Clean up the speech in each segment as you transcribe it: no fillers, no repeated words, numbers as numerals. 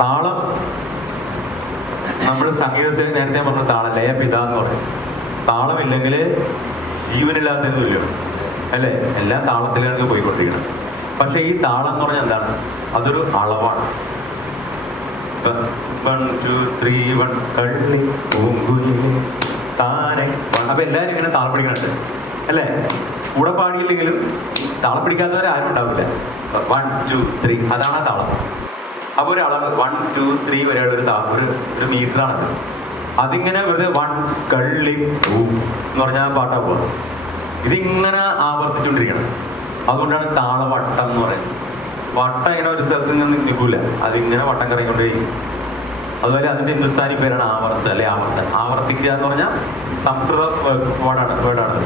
താളം നമ്മൾ സംഗീതത്തിൽ നേരത്തെ പറഞ്ഞ താളം ലയപിത എന്ന് പറയും. താളമില്ലെങ്കിൽ ജീവനില്ലാത്തതിന് തുല്യമാണ് അല്ലേ? എല്ലാം താളത്തിലാണ് പോയിക്കൊണ്ടിരിക്കണം. പക്ഷെ ഈ താളം എന്ന് പറഞ്ഞാൽ എന്താണ്? അതൊരു അളവാണ്. 1 2 3 1 കള്ളി പൂങ്കുയിലെ താനെ. അപ്പൊ എല്ലാവരും ഇങ്ങനെ താളം പിടിക്കണുണ്ട് അല്ലേ? കൂടെ പാടിയില്ലെങ്കിലും താളം പിടിക്കാത്തവരാരും ഉണ്ടാവില്ല. 1 2 3 അതാണ് ആ താളം. അപ്പോൾ ഒരു അളവ് 1 2 3 വരെയുള്ള ഒരു മീറ്ററാണത്. അതിങ്ങനെ വെറുതെ 1 കള്ളി പൂ എന്ന് പറഞ്ഞാൽ പാട്ടാ പോവാ. ഇതിങ്ങനെ ആവർത്തിച്ചുകൊണ്ടിരിക്കണം. അതുകൊണ്ടാണ് താളവട്ടം എന്ന് പറയുന്നത്. വട്ടം ഇങ്ങനെ ഒരു സ്ഥലത്ത് നിന്ന് നിൽക്കൂല, അതിങ്ങനെ വട്ടം കറങ്ങിക്കൊണ്ടേയിരിക്കും. അതുപോലെ അതിൻ്റെ ഹിന്ദുസ്ഥാനി പേരാണ് ആവർത്ത് അല്ലെ ആവർത്തൻ. ആവർത്തിക്കുക എന്ന് പറഞ്ഞാൽ സംസ്കൃത വേർഡാണ്.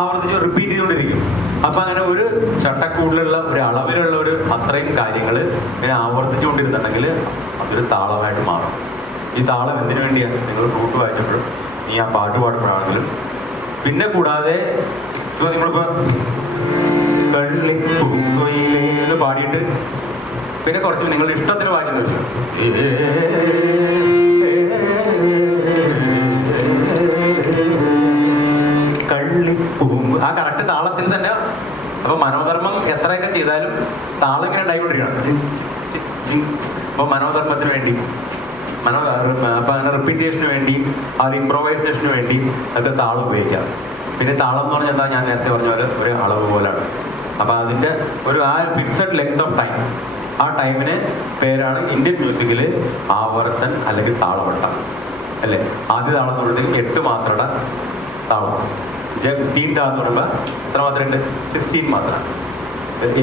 ആവർത്തിച്ച് റിപ്പീറ്റ് ചെയ്തുകൊണ്ടിരിക്കും. അപ്പം അങ്ങനെ ഒരു ചട്ടക്കൂടിലുള്ള ഒരു അളവിലുള്ള ഒരു അത്രയും കാര്യങ്ങൾ ഇങ്ങനെ ആവർത്തിച്ചുകൊണ്ടിരുന്നുണ്ടെങ്കിൽ അതൊരു താളമായിട്ട് മാറും. ഈ താളം എന്തിനു വേണ്ടിയാണ്? നിങ്ങൾ റൂട്ട് വായിച്ചപ്പോഴും നീ ആ പാട്ട് പാടുമ്പോഴാണെങ്കിലും പിന്നെ കൂടാതെ നിങ്ങളിപ്പോൾ കള്ളി പൂങ്കൊയിലേ എന്ന് പാടിയിട്ട് പിന്നെ കുറച്ച് നിങ്ങളുടെ ഇഷ്ടത്തിന് വായിക്കുന്നത് കള്ളിപ്പൂമ്പ് ആ കറക്റ്റ് താളത്തിൽ തന്നെ. അപ്പൊ മനോധർമ്മം എത്രയൊക്കെ ചെയ്താലും താളം ഇങ്ങനെ ഉണ്ടായിക്കൊണ്ടിരിക്കണം. അപ്പൊ മനോധർമ്മത്തിന് വേണ്ടി അപ്പൊ അങ്ങനെ റിപ്പീറ്റേഷന് വേണ്ടി ആ ഒരു ഇംപ്രോവൈസേഷന് വേണ്ടി അത് താളം ഉപയോഗിക്കാം. പിന്നെ താളം എന്ന് പറഞ്ഞാൽ എന്താ, ഞാൻ നേരത്തെ പറഞ്ഞ പോലെ ഒരു അളവ് പോലാണ്. അപ്പൊ അതിന്റെ ആ ഫിക്സഡ് ലെങ്ത് ഓഫ് ടൈം, ആ ടൈമിന് പേരാണ് ഇന്ത്യൻ മ്യൂസിക്കിൽ ആവർത്തൻ അല്ലെങ്കിൽ താളവട്ടം അല്ലേ? ആദ്യ താളം എന്ന് പറയുന്നത് 8 മാത്രയുടെ താളം. തീൻ താളം എന്ന് പറയുമ്പോൾ എത്ര മാത്രം ഉണ്ട്? 16 മാത്രം.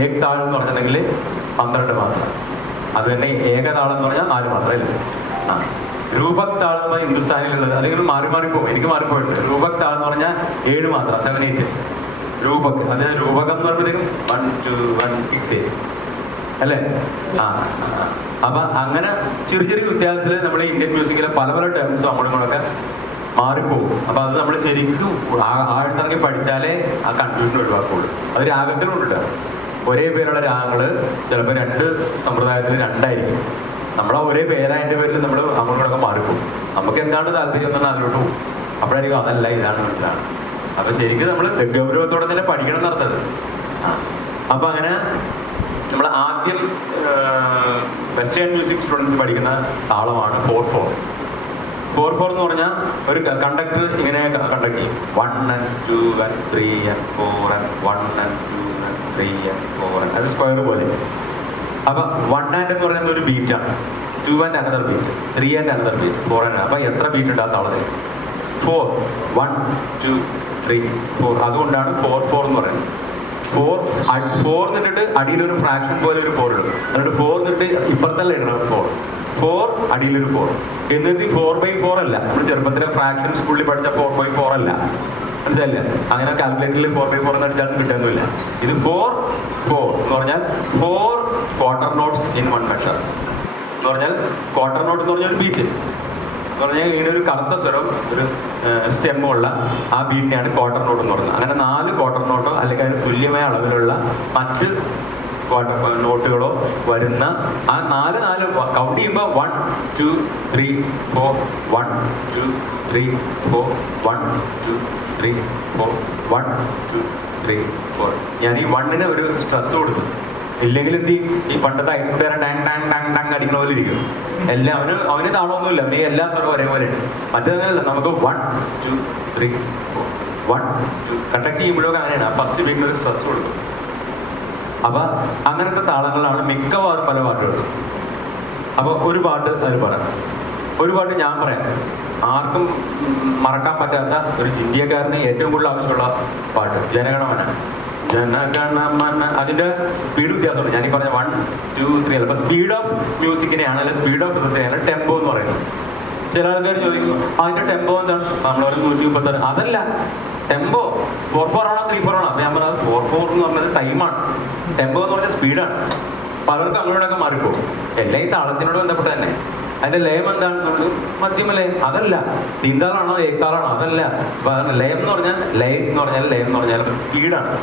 ഏക് താളം എന്ന് പറഞ്ഞിട്ടുണ്ടെങ്കിൽ 12 മാത്രം. അത് തന്നെ ഏകതാളം എന്ന് പറഞ്ഞാൽ 4 മാത്രം അല്ലേ? രൂപക് താളം എന്ന് പറഞ്ഞാൽ ഹിന്ദുസ്ഥാനിലുള്ളത് അതിങ്ങനെ മാറിപ്പോകും. എനിക്ക് മാറിപ്പോയിട്ടുണ്ട്. രൂപക് താളം എന്ന് പറഞ്ഞാൽ 7 മാത്രം, 7 8. രൂപക് അതായത് രൂപകം എന്ന് പറയുമ്പോഴത്തേക്കും 1 2 1 6 8 അല്ലേ? അപ്പൊ അങ്ങനെ ചെറിയ വ്യത്യാസത്തിൽ നമ്മൾ ഇന്ത്യൻ മ്യൂസിക്കിലെ പല ടേംസും അങ്ങോട്ടും ഇങ്ങോട്ടൊക്കെ മാറിപ്പോകും. അപ്പൊ അത് നമ്മൾ ശരിക്കും ആഴ്ന്നിറങ്ങി പഠിച്ചാലേ ആ കൺഫ്യൂഷൻ ഒഴിവാക്കുള്ളൂ. അത് രാഗത്തിലുണ്ട്. ഒരേ പേരുള്ള രാഗങ്ങൾ ചിലപ്പോൾ 2 സമ്പ്രദായത്തിൽ 2 ആയിരിക്കും. നമ്മളെ ഒരേ പേരായതിൻ്റെ പേരിൽ നമ്മൾ അങ്ങോട്ടൊക്കെ മാറിപ്പോകും. നമുക്ക് എന്താണ് താല്പര്യം എന്നാണ് അതിലോട്ട് പോകും. അപ്പോഴായിരിക്കും അതല്ല ഇതാണ് മനസ്സിലാണ്. അപ്പൊ ശരിക്കും നമ്മൾ ഗൗരവത്തോടെ തന്നെ പഠിക്കണം നടത്തത്. അപ്പൊ അങ്ങനെ നമ്മൾ ആദ്യം വെസ്റ്റേൺ മ്യൂസിക് സ്റ്റുഡൻസ് പഠിക്കുന്ന താളമാണ് 4/4. 4/4 എന്ന് പറഞ്ഞാൽ ഒരു കണ്ടക്ടർ ഇങ്ങനെ കണ്ടക്ട് ചെയ്യും. 1 and 2 and 3 and 4 and 1 and 2 and 3 and 4 and അത് സ്ക്വയർ പോലെ. അപ്പൊ 1 and എന്ന് പറയുന്നത് ഒരു ബീറ്റാണ്. 2 and another beat, 3 and another beat, 4 and അപ്പൊ എത്ര ബീറ്റ് ഉണ്ട് ആ താളത്തിൽ? 4 1 2 3 4. അതുകൊണ്ടാണ് 4/4 എന്ന് പറയുന്നത്. 4 നിന്നിട്ട് അടിയിലൊരു ഫ്രാക്ഷൻ പോലെ ഒരു 4 ഇടും. എന്നിട്ട് 4 നിന്നിട്ട് ഇപ്പുറത്തല്ല ഇടണം 4 അടിയിലൊരു 4. എന്നിട്ട് 4/4 അല്ല. നമ്മൾ ചെറുപ്പത്തിലെ ഫ്രാക്ഷൻ സ്കൂളിൽ പഠിച്ച 4/4 അല്ല. മനസ്സിലായില്ലേ? അങ്ങനെ കാൽക്കുലേറ്ററിൽ 4/4 എന്ന് അടിച്ചാൽ കിട്ടുന്നില്ല. ഇത് 4/4 എന്ന് പറഞ്ഞാൽ 4 ക്വാർട്ടർ നോട്ട്സ് ഇൻ 1 മെഷർ എന്ന് പറഞ്ഞാൽ ക്വാർട്ടർ നോട്ട് എന്ന് പറഞ്ഞാൽ ഒരു ബീറ്റ് എന്ന് പറഞ്ഞാൽ ഇങ്ങനെ ഒരു കറുത്ത സ്വരം ഒരു സ്റ്റെമ്മുള്ള ആ ബീറ്റിനെയാണ് ക്വാർട്ടർ നോട്ട് എന്ന് പറയുന്നത്. അങ്ങനെ 4 ക്വാർട്ടർ നോട്ടോ അല്ലെങ്കിൽ അതിന് തുല്യമായ അളവിലുള്ള മറ്റ് നോട്ടുകളോ വരുന്ന ആ 4 കൗണ്ട് ചെയ്യുമ്പോൾ 1 2 3 4 1 2 3 4 1 2 3 4 1 2 3 4. ഞാൻ ഈ 1-ന് ഒരു സ്ട്രെസ് കൊടുത്തു. ഇല്ലെങ്കിൽ എന്ത് ചെയ്യും? ഈ പണ്ടത്തെ ഐസ്കുട്ടുകാരൻ ടാങ് ടാങ് ടാങ് ടാങ് അടിക്കുന്ന പോലെ ഇരിക്കും. എല്ലാം അവന് താളമൊന്നുമില്ല. അവന് എല്ലാ സ്വരവും ഒരേപോലെയാണ്. മറ്റേതല്ല, നമുക്ക് 1 2 3 4 1 2 കണ്ടക്ട് ചെയ്യുമ്പോഴൊക്കെ അങ്ങനെയാണ്. ഫസ്റ്റ് ബീറ്റിന് ഒരു സ്ട്രെസ് കൊടുക്കും. അപ്പൊ അങ്ങനത്തെ താളങ്ങളാണ് മിക്കവാറും പല പാട്ടുകളും. അപ്പൊ ഒരു പാട്ട് അതിൽ പറയാം. ഒരു പാട്ട് ഞാൻ പറയാം. ആർക്കും മറക്കാൻ പറ്റാത്ത ഒരു ഇന്ത്യക്കാരന് ഏറ്റവും കൂടുതൽ ആവശ്യമുള്ള പാട്ട് ജനഗണമന. ജനഗണമന അതിന്റെ സ്പീഡ് വ്യത്യാസമുണ്ട്. ഞാനീ പറഞ്ഞ 1 2 3 അല്ല. അപ്പൊ സ്പീഡ് ഓഫ് മ്യൂസിക്കിനെയാണ് അല്ലെങ്കിൽ സ്പീഡ് ഓഫ് നൃത്തത്തെയാണ് ടെമ്പോ എന്ന് പറയുന്നത്. ചില ആൾക്കാർ ചോദിക്കും അതിന്റെ ടെമ്പോ എന്താണ്? നമ്മൾ പറയും 136. അതല്ല, ടെമ്പോ 4/4 ആണോ 3/4 ആണോ? അപ്പൊ ഞാൻ പറഞ്ഞത് 4/4 എന്ന് പറഞ്ഞത് ടൈമാണ്. ടെമ്പോ എന്ന് പറഞ്ഞാൽ സ്പീഡാണ്. പലർക്കും അങ്ങോട്ടൊക്കെ മാറിപ്പോകും. എല്ലാം ഈ താളത്തിനോട് ബന്ധപ്പെട്ട് തന്നെ. അതിന്റെ ലയം എന്താണെന്നുള്ളത് മധ്യമലയം. അതല്ല, തീന്താളാണോ ഏക്താളാണോ? അതല്ല. ലയം എന്ന് പറഞ്ഞാൽ ലയം എന്ന് പറഞ്ഞാൽ സ്പീഡാണ്.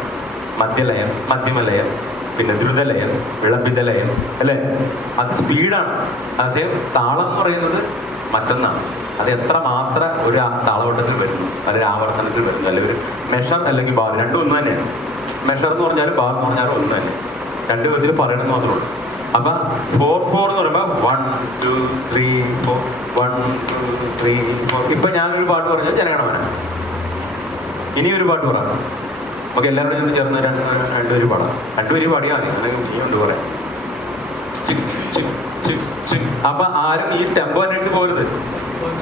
മധ്യലയം, മധ്യമലയം, പിന്നെ ദ്രുതലയം, വിളംബിതലയം, അല്ലേ? അത് സ്പീഡാണ്. അതേസമയം താളം എന്ന് പറയുന്നത് മറ്റൊന്നാണ്. അത് എത്ര മാത്രം ഒരു താളവട്ടത്തിൽ വരുന്നു, അല്ലെങ്കിൽ ആവർത്തനത്തിൽ വരുന്നു, അല്ലെങ്കിൽ ഒരു മെഷർ അല്ലെങ്കിൽ ബാർ, രണ്ടും ഒന്ന് തന്നെയാണ്. മെഷർ എന്ന് പറഞ്ഞാലും ബാർ എന്ന് പറഞ്ഞാലും ഒന്ന് തന്നെ, രണ്ട് വിധത്തിൽ പറയണമെന്ന് മാത്രമേ ഉള്ളൂ. അപ്പൊ 4/4 എന്ന് പറയുമ്പോൾ 1 2 3 4 1 2 3 4. ഇപ്പൊ ഞാനൊരു പാട്ട് പറഞ്ഞാൽ ജനഗണമന. ഇനി ഒരു പാട്ട് പറയാം, നമുക്ക് എല്ലാവരും ചേർന്ന് രണ്ടുപേരും പാടാം. രണ്ടുപേരും പാടിയാൽ മതി, അല്ലെങ്കിൽ ചെയ്യുന്നുണ്ട് പറയാം. അപ്പൊ ആരും ഈ ടെമ്പോ അന്വേഷിച്ച് പോരുത്.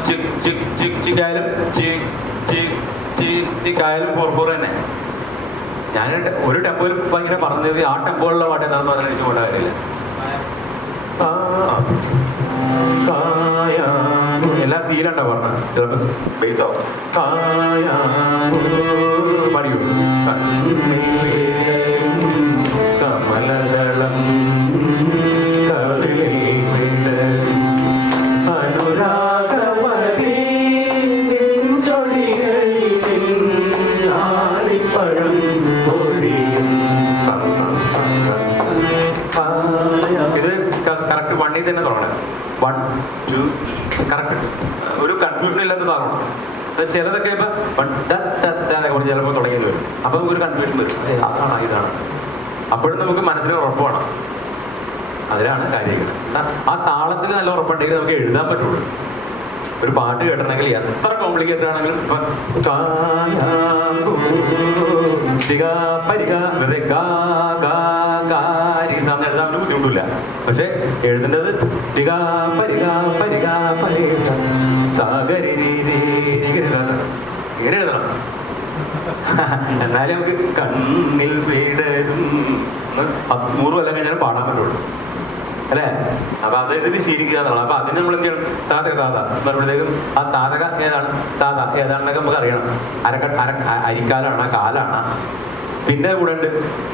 ചിക് ചിക് ചിക് ചിക്കായാലും ചിക് ചിക് ചിക് ചിക്കായാലും 4/4 തന്നെ. ഞാൻ ഒരു ടെമ്പോയിൽ ഇപ്പൊ ഇങ്ങനെ പറഞ്ഞത് ആ ടെമ്പോയിലുള്ള പാട്ട് എന്താണെന്ന് പറഞ്ഞാൽ എനിക്ക് പോകേണ്ട കാര്യമില്ല. എല്ലാ സീലുണ്ടോ പറഞ്ഞ ചിലപ്പോ ബേസ് ആവും. പാടിക്കൂ. കമലദളം അനുരാഗവതി ആലിപ്പഴം പൊഴിയും. ഇത് കറക്റ്റ് 1 തന്നെ തുടങ്ങണം. 1 2 കറക്റ്റ്, ഒരു കൺഫ്യൂഷൻ ഇല്ലാത്ത താളമാണ്. ചിലതൊക്കെ ഇപ്പൊ ചിലപ്പോൾ തുടങ്ങിയത് വരും. അപ്പൊ നമുക്ക് ഒരു കൺഫ്യൂഷൻ വരും, അതാണ് ഇതാണ്. അപ്പോഴും നമുക്ക് മനസ്സിന് ഉറപ്പാണ്. അതിലാണ് കാര്യങ്ങൾ. ആ താളത്തിന് നല്ല ഉറപ്പുണ്ടെങ്കിൽ നമുക്ക് എഴുതാൻ പറ്റുള്ളൂ. ഒരു പാട്ട് കേട്ടണമെങ്കിൽ എത്ര കോംപ്ലിക്കേറ്റഡ് ആണെങ്കിലും ഇപ്പൊ എഴുതാൻ ബുദ്ധിമുട്ടില്ല. പക്ഷെ എഴുതേണ്ടത് ഇങ്ങനെ എഴുതണം. എന്നാലേ നമുക്ക് കണ്ണിൽ വിടരും 100 കൊല്ലം കഴിഞ്ഞാൽ പാടാൻ പറ്റുള്ളൂ, അല്ലേ? അപ്പൊ അതെഴുതി ശീലിക്കുക എന്നുള്ളത്. അപ്പൊ അതിന് നമ്മൾ എന്ത് ചെയ്യണം? താതക താത എന്ന് പറയുമ്പോഴത്തേക്കും ആ താതക ഏതാണ്, താത ഏതാണെന്നൊക്കെ നമുക്ക് അറിയണം. അരിക്കാലാണ്, കാലാണ്. പിന്നെ കൂടെ ഉണ്ട്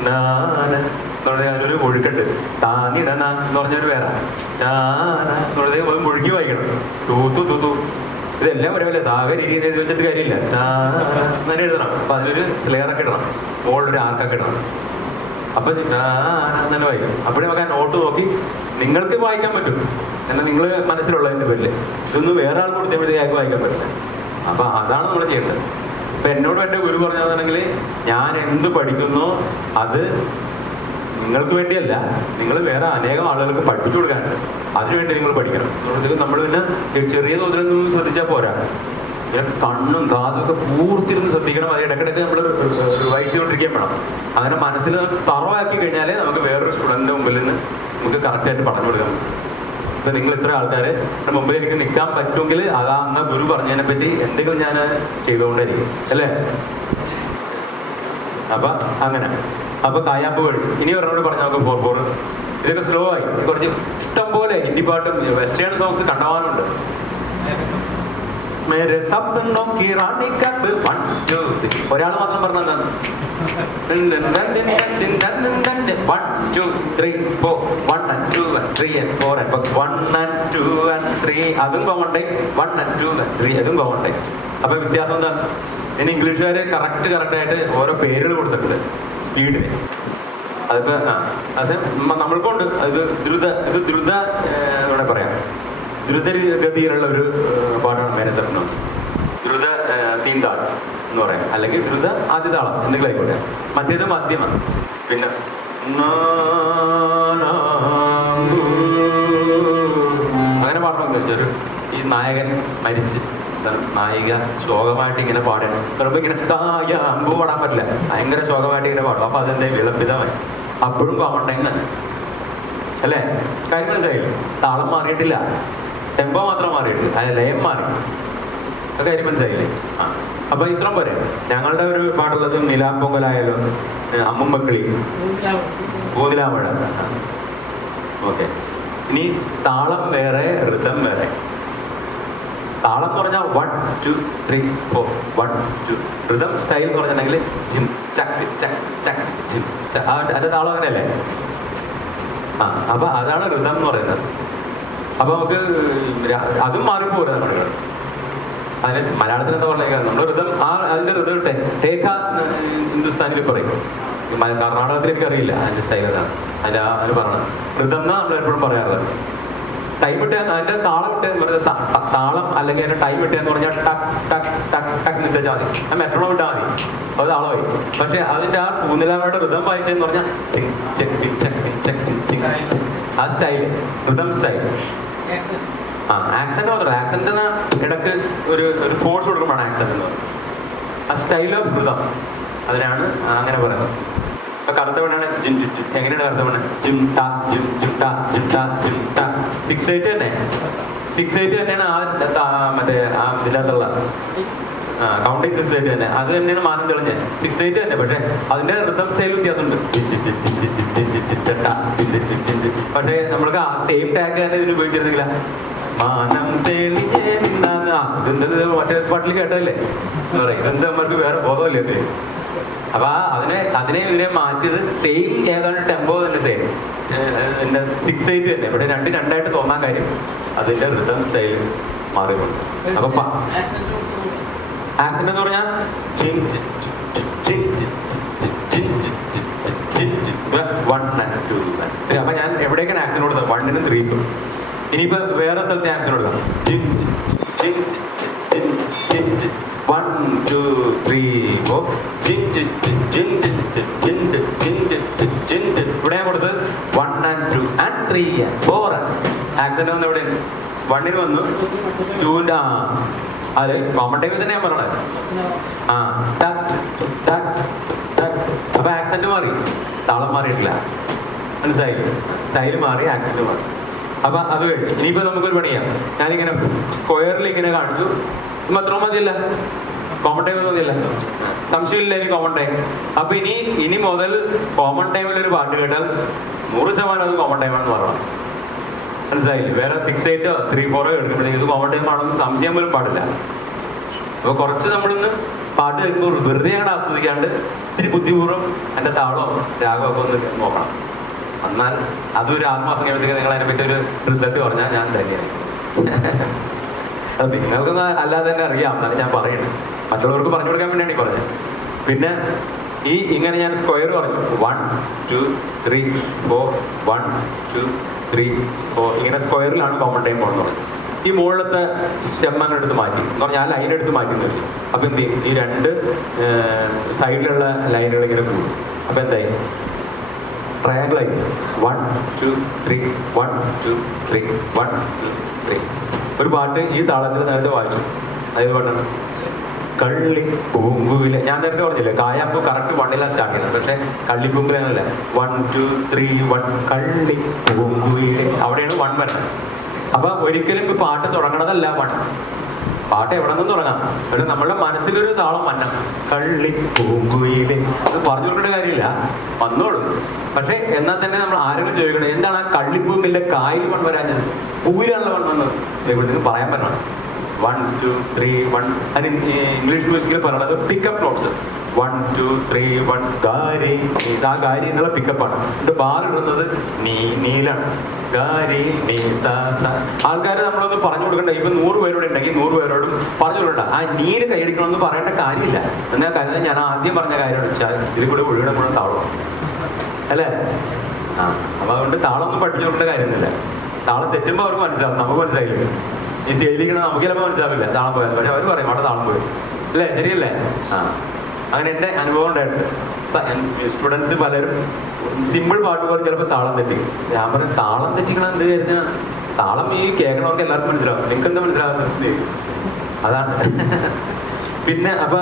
നാന എന്ന് പറഞ്ഞാൽ അതിനൊരു ഒഴുക്കുണ്ട്. താനി നന എന്ന് പറഞ്ഞൊരു വേറെ നാന എന്ന് പറഞ്ഞാൽ മുഴുകി വായിക്കണം. തൂത്തു തൂത്തു ഇതെല്ലാം ഒരേപോലെ സാഗരി രീതി എഴുതി വെച്ചിട്ട് കാര്യമില്ല. അങ്ങനെ എഴുതണം. അപ്പൊ അതിനൊരു സ്ലെയറൊക്കെ ഇടണം, മുകളിലൊരു ആർക്കൊക്കെ ഇടണം. അപ്പൊ തന്നെ വായിക്കും. അപ്പോഴേ നമുക്ക് ആ നോട്ട് നോക്കി നിങ്ങൾക്ക് വായിക്കാൻ പറ്റും. എന്നാൽ നിങ്ങൾ മനസ്സിലുള്ളതിന്റെ പേരില് ഇതൊന്നും വേറെ ആൾ കൊടുത്തപ്പോഴത്തേക്ക് ആർക്ക് വായിക്കാൻ പറ്റില്ല. അപ്പൊ അതാണ് നമ്മൾ ചെയ്യേണ്ടത്. ഇപ്പൊ എന്നോട് എൻ്റെ ഗുരു പറഞ്ഞതെന്നുണ്ടെങ്കിൽ ഞാൻ എന്ത് പഠിക്കുന്നോ അത് നിങ്ങൾക്ക് വേണ്ടിയല്ല, നിങ്ങൾ വേറെ അനേകം ആളുകൾക്ക് പഠിപ്പിച്ചു കൊടുക്കാനുണ്ട്. അതിനുവേണ്ടി നിങ്ങൾ പഠിക്കണം. നമ്മൾ പിന്നെ ചെറിയ തോതിലൊന്നും ശ്രദ്ധിച്ചാൽ പോരാ. ഇങ്ങനെ കണ്ണും കാതും ഒക്കെ പൂർത്തിരുന്ന് ശ്രദ്ധിക്കണം. അത് ഇടയ്ക്കിടയ്ക്ക് നമ്മൾ റിവൈസ് ചെയ്തുകൊണ്ടിരിക്കാൻ വേണം. അങ്ങനെ മനസ്സിൽ തറവാക്കി കഴിഞ്ഞാലേ നമുക്ക് വേറൊരു സ്റ്റുഡൻറ്റിൻ്റെ മുമ്പിൽ നിന്ന് നമുക്ക് കറക്റ്റായിട്ട് പറഞ്ഞു കൊടുക്കാൻ പറ്റും. ഇപ്പം നിങ്ങൾ ഇത്ര ആൾക്കാരെ മുമ്പിൽ എനിക്ക് നിൽക്കാൻ പറ്റുമെങ്കിൽ അതാ അന്ന ഗുരു പറഞ്ഞതിനെ പറ്റി എന്തെങ്കിലും ഞാൻ ചെയ്തുകൊണ്ടായിരിക്കും, അല്ലേ? അപ്പം അങ്ങനെ. അപ്പോൾ കായാമ്പ് വഴി ഇനി ഒരെണ്ണോട് പറഞ്ഞാൽ നമുക്ക് 4/4 ഇതൊക്കെ സ്ലോ ആയി. കുറച്ച് ഇഷ്ടം പോലെ ഹിന്ദി പാട്ടും വെസ്റ്റേൺ സോങ്സ് കണ്ടവാനുണ്ട്. ഒരാൾ മാത്രം പറഞ്ഞതാണ് 1 2 3 4 1 and 2 and 3 and 4 and 1 and 2 and 3 അതും കോമണ്ടേ 1 and 2 and 3 അതും കോമണ്ടേ. അപ്പൊ വ്യത്യാസം എന്താ? ഇനി ഇംഗ്ലീഷുകാര് കറക്റ്റായിട്ട് ഓരോ പേരുകൾ കൊടുത്തിട്ടുണ്ട് സ്പീഡിന്. അതിപ്പോ പക്ഷെ നമ്മൾക്കുണ്ട്. ഇത് ദ്രുത എന്ന് പറയാം. ദ്രുതഗതിയിലുള്ള ഒരു പാട്ടാണ് മേരെ സപ്നം. ദ്രുത തീൻതാൾ എന്ന് പറയാം, അല്ലെങ്കിൽ ദ്രുത ആദ്യതാളം എന്തെങ്കിലും ആയിക്കോട്ടെ. മറ്റേത് മധ്യമം. പിന്നെ അങ്ങനെ പാടണമെന്ന് വെച്ചൊരു ഈ നായകൻ മരിച്ച് നായിക ശോകമായിട്ട് ഇങ്ങനെ പാടണം. പറയുമ്പോൾ ഇങ്ങനെ തായാമ്പൂ പാടാൻ പറ്റില്ല, ഭയങ്കര ശോകമായിട്ട് ഇങ്ങനെ പാടും. അപ്പൊ അതെന്താ വിളംബിതമായി. അപ്പോഴും പാവണ്ടെന്ന്, അല്ലേ? കാര്യം മനസ്സിലായില്ല. താളം മാറിയിട്ടില്ല, ടെമ്പോ മാത്രം മാറിയിട്ടില്ല, അതിന് ലയം മാറി. ആ കാര്യം മനസ്സിലായില്ലേ? ആ അപ്പൊ ഇത്രയും പോരെ. ഞങ്ങളുടെ ഒരു പാട്ടുള്ളത് നിലാപ്പൊങ്കലായാലോ, അമ്മുമ്മക്കിളി, പൂതിലാമഴ. ഓക്കെ. ഇനി താളം വേറെ, ഋതം വേറെ. താളം എന്ന് പറഞ്ഞാൽ 1 2 3 4 1 2. ഋതം സ്റ്റൈൽ എന്ന് പറഞ്ഞിട്ടുണ്ടെങ്കിൽ ജിം ചക്ക് ചക്ക് ചക്ക് ജിം ച. അതിന്റെ താളം അങ്ങനെയല്ലേ? ആ അപ്പൊ അതാണ് ഋതം എന്ന് പറയുന്നത്. അപ്പൊ നമുക്ക് അതും മാറിപ്പോരാ. നമ്മുടെ അതിന് മലയാളത്തിൽ എന്താ പറയുക, നമ്മുടെ ഋതം അതിന്റെ ഋതം ടേഖ ഹിന്ദുസ്ഥാനിൽ പറയും. കർണാടകത്തിൽ എനിക്കറിയില്ല അതിൻ്റെ സ്റ്റൈൽ എന്താണ്, അതിന് പറയണം ഋതം എന്നാണ് നമ്മൾ എപ്പോഴും പറയാറുള്ളത്. ടൈം ഇട്ടുക, അതിൻ്റെ താളം ഇട്ട് താളം അല്ലെങ്കിൽ അതിൻ്റെ ടൈം ഇട്ടുക എന്ന് പറഞ്ഞാൽ ടക്ക് ടക്ക് ടക്ക് ടക്ക് നിട്ടാൽ മതി, ആ മെട്രോണം ഇട്ടാൽ മതി, അത് താളമായി. പക്ഷെ അതിൻ്റെ ആ പൂനിലാവയുടെ ഋതം വായിച്ചതെന്ന് പറഞ്ഞാൽ ചിങ് ചെക്ക് ചെക്ക് ചെക്ക് ചിങ്, ആ സ്റ്റൈൽ ഋതം സ്റ്റൈൽ. ആ ആക്സെന്റ് മാത്രമല്ല, ആക്സെന്റ് ഇടക്ക് ഒരു ഫോഴ്സ് കൊടുക്കുമ്പോഴാണ് ആക്സെന്റ് എന്ന് പറയുന്നത്. ആ സ്റ്റൈൽ ഓഫ് ഋതം, അതിനാണ് അങ്ങനെ പറയുന്നത്. ഇപ്പൊ കറുത്ത പെണ്ണാണ് ജിം ജിം, എങ്ങനെയാണ് കറുത്ത പെണ്ണ്? ജിം ടാ ജിം ജിം ടാ ജിം ടാ ജിം ടാ. 6/8 തന്നെ, 6/8 തന്നെയാണ് മറ്റേ ആ ഇതിനകത്തുള്ള കൗണ്ടിങ് 6/8 തന്നെ, അത് തന്നെയാണ് മാനം തെളിഞ്ഞ 6/8 തന്നെ. പക്ഷെ അതിന്റെ ഋതം സ്റ്റൈൽ വ്യത്യാസമുണ്ട്. പക്ഷേ നമ്മൾക്ക് സെയിം ടാഗ് തന്നെ ഇതിന് ഉപയോഗിച്ചിരുന്നില്ല. മാനം തെളിഞ്ഞേ നിന്നാന്ന്, ഇതെന്തത് മറ്റേ പാട്ടിൽ കേട്ടതല്ലേ എന്ന് പറയും, ഇതെന്ത് നമ്മൾക്ക് വേറെ ബോധമല്ലേ അത്. അപ്പൊ അതിനെ ഇതിനെ മാറ്റിയത് സെയിം ഏതാണ്ട് ടെമ്പോ തന്നെ സെയിം എൻ്റെ 6/8 തന്നെ. പക്ഷെ രണ്ടായിട്ട് തോന്നാൻ കാര്യം അതിന്റെ ഋതം സ്റ്റൈൽ മാറിയുണ്ട്. അപ്പൊ ആക്സെന്റ് എന്ന് പറഞ്ഞാൽ 1 and 2. അപ്പൊ ഞാൻ എവിടേക്കാണ് ആക്സെന്റ് കൊടുത്തത്? 1-നും 3-ക്കും. ഇനിയിപ്പോ വേറെ സ്ഥലത്ത് ആക്സെന്റ് കൊടുക്കാം. 1 2 3 4. ഇവിടെ ഞാൻ കൊടുത്തത് 1 and 2 and 3 and 4. ആക്സെന്റ് വന്ന് എവിടെ? 1-ന് വന്നു, 2-ന്റെ അതെ കോമൺ ടൈമിൽ തന്നെ ഞാൻ പറഞ്ഞത്. ആ ടക്ക് ടക്ക് ടക്ക്. അപ്പൊ ആക്സെന്റ് മാറി, താളം മാറിയിട്ടില്ല, മനസ്സിലായി? സ്റ്റൈൽ മാറി, ആക്സെന്റ് മാറി. അപ്പൊ അത് കഴിഞ്ഞു. ഇനിയിപ്പോ നമുക്കൊരു പണി ചെയ്യാം. ഞാനിങ്ങനെ സ്ക്വയറിൽ ഇങ്ങനെ കാണിച്ചു, മാത്രം മതിയല്ല, കോമൺ ടൈം മതിയല്ല, സംശയമില്ല ഇനി കോമൺ ടൈം. അപ്പൊ ഇനി മുതൽ കോമൺ ടൈമിൽ ഒരു പാട്ട് കേട്ടാൽ 100% അത് കോമൺ ടൈമാണെന്ന് പറയണം, മനസ്സിലായില്ലേ? വേറെ 6/8 3/4 എടുക്കുമ്പോഴത്തേക്ക് ഇത് കോമൺ ടൈം ആണെന്ന് സംശയം പോലും പാടില്ല. അപ്പൊ കുറച്ച് നമ്മളിന്ന് പാട്ട് കേൾക്കുമ്പോൾ വെറുതെ അങ്ങോട്ട് ആസ്വദിക്കാണ്ട് ഇത്തിരി ബുദ്ധിപൂർവ്വം എൻ്റെ താളവും രാഗവും ഒക്കെ ഒന്ന് നോക്കണം. എന്നാൽ അതൊരു 6 മാസം കഴിയുമ്പോഴത്തേക്ക് നിങ്ങൾ അതിനെപ്പറ്റി ഒരു റിസൾട്ട് പറഞ്ഞാൽ ഞാൻ തന്നെയാണ്. അത് നിങ്ങൾക്കൊന്ന് അല്ലാതെ തന്നെ അറിയാം, എന്നാലും ഞാൻ പറയുന്നത് മറ്റുള്ളവർക്ക് പറഞ്ഞു കൊടുക്കാൻ വേണ്ടിയാണ് ഈ പറഞ്ഞത്. പിന്നെ ഇങ്ങനെ ഞാൻ സ്ക്വയർ പറഞ്ഞു, 1 2 3 4 1 2 3 4 ഇങ്ങനെ സ്ക്വയറിലാണ് കോമൺ ടൈം പോകുന്നത്. ഈ മുകളിലത്തെ സ്റ്റെമ്മങ്ങ് എടുത്ത് മാറ്റി എന്ന് പറഞ്ഞാൽ ആ ലൈൻ എടുത്ത് മാറ്റുന്നില്ല. അപ്പൊ എന്ത് ചെയ്യും? ഈ 2 സൈഡിലുള്ള ലൈനുകൾ ഇങ്ങനെ കൂടും. അപ്പൊ എന്തായി? ട്രയാങ്കിൾ ആയി. 1 2 3 1 2 3 1 2 3. ഒരു പാട്ട് ഈ താളത്തിൽ നേരത്തെ വായിച്ചു. അതായത് പാട്ടാണ് കള്ളിപ്പൂങ്കുവിലെ. ഞാൻ നേരത്തെ പറഞ്ഞില്ലേ കായാമ്പൂ കറക്റ്റ് 1-ലാണ് സ്റ്റാർട്ട് ചെയ്യുന്നത്, പക്ഷെ കള്ളിപ്പൂങ്കുലല്ല. 1 2 3 1 കള്ളിപ്പൂങ്കുവിലെ, അവിടെയാണ് 1 വരുന്നത്. അപ്പൊ ഒരിക്കലും ഈ പാട്ട് തുടങ്ങണതല്ല 1. പാട്ട് എവിടെ നിന്നും തുടങ്ങാം, പക്ഷെ നമ്മളുടെ മനസ്സിലൊരു താളം വന്നം, കള്ളിപ്പൂങ്കുയിലെ. അത് പറഞ്ഞു കൊടുക്കേണ്ട കാര്യമില്ല, വന്നോളും. പക്ഷെ എന്നാൽ തന്നെ നമ്മൾ ആരെങ്കിലും ചോദിക്കണം എന്താണ് ആ കള്ളിപ്പൂങ്കിന്റെ കായിൽ 1 വരാഞ്ഞത്? പൂവിലാണല്ലോ 1 വന്നത്. ഇവിടുന്ന് പറയാൻ പറ്റണം 1 2 3 1. അത് ഇംഗ്ലീഷ് മ്യൂസിക്കിൽ പറയുന്നത് പിക്കപ്പ് നോട്ട്സ്. 1 2 3 1 ഗാരി. ആ ഗാരി എന്നുള്ള പിക്കപ്പാണ്. എന്നിട്ട് ബാർ ഇടുന്നത് നീലാണ്. ഗാരി നീ സ സ. ആൾക്കാർ നമ്മളൊന്ന് പറഞ്ഞു കൊടുക്കണ്ട. ഇപ്പൊ 100 പേരോട് ഉണ്ടെങ്കിൽ 100 പേരോടും പറഞ്ഞു കൊടുക്കണ്ട. ആ നീര് കൈയടിക്കണമെന്ന് പറയേണ്ട കാര്യമില്ല. എന്നാൽ കരുതാൻ ഞാൻ ആദ്യം പറഞ്ഞ കാര്യമാണ് വെച്ചാൽ ഇതിൽ കൂടെ ഒഴിയുടെ കൂടെ താളം അല്ലേ? ആ അപ്പൊ അതുകൊണ്ട് താളമൊന്നും പഠിപ്പിച്ചു കൊടുക്കേണ്ട കാര്യമൊന്നുമില്ല. താളം തെറ്റുമ്പോൾ അവർക്ക് മനസ്സിലാവും, നമുക്ക് മനസ്സിലായില്ല. ഈ സ്റ്റേജിലിരിക്കണം നമുക്ക് ചിലപ്പോൾ മനസ്സിലാവില്ല താളം പോയാൽ, പക്ഷെ അവർ പറയും അവിടെ താളം പോയി അല്ലേ? ശരിയല്ലേ? ആ അങ്ങനെ എൻ്റെ അനുഭവം ഉണ്ടായിട്ടുണ്ട്. സ്റ്റുഡൻസ് പലരും സിമ്പിൾ പാട്ട് പോലെ ചിലപ്പോൾ താളം തെറ്റിക്കും. ഞാൻ പറയും താളം തെറ്റിക്കണം എന്ത് കരുതിനാ? താളം ഈ കേൾക്കണവർക്ക് എല്ലാവർക്കും മനസ്സിലാവും, നിങ്ങൾക്ക് എന്താ മനസ്സിലാവുന്നത്? അതാണ്. പിന്നെ അപ്പൊ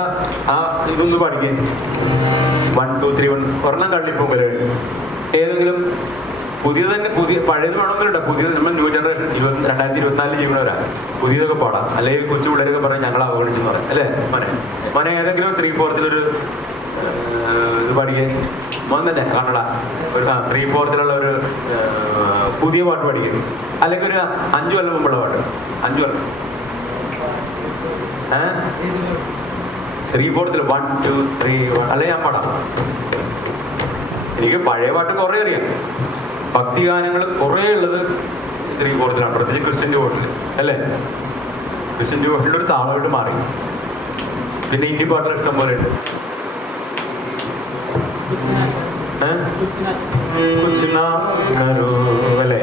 ആ ഇതൊന്ന് പഠിക്കേ. 1 2 3 1 ഒരെണ്ണം കള്ളിപ്പൂങ്കല്. ഏതെങ്കിലും പുതിയ പഴയത് വേണമെന്നില്ല, പുതിയത് നമ്മൾ ന്യൂ ജനറേഷൻ 2024 ജീവിക്കുന്നവരാണ്. പുതിയതൊക്കെ പാടാം, അല്ലെങ്കിൽ കൊച്ചു പിള്ളേരൊക്കെ പറഞ്ഞാൽ ഞങ്ങൾ അവഗണിച്ചെന്ന് പറയാം അല്ലേ? മോനെ ഏതെങ്കിലും 3/4 ഇത് പഠിക്കേ. മോനെ കണ്ണട ഒരു 3/4 ഒരു പുതിയ പാട്ട് പഠിക്കും, അല്ലെങ്കിൽ ഒരു 5 കൊല്ലം മുമ്പുള്ള പാട്ട്. 5 കൊല്ലം 3/4 1 2 3 1. അല്ലെ ഞാൻ പാടാം. എനിക്ക് പഴയ പാട്ട് കുറേ അറിയാം. ഭക്തിഗാനങ്ങൾ കുറേ ഉള്ളത് 3/4, പ്രത്യേകിച്ച് ക്രിസ്ത്യൻ ഡിവോഷനിൽ അല്ലേ? ക്രിസ്ത്യൻ ഡിവോഷനിൽ ഒരു താളമായിട്ട് മാറി. പിന്നെ ഹിന്ദി പാട്ടുകൾ ഇഷ്ടം പോലെ ഉണ്ട്. കുച്ച് നാ കരോ അല്ലേ?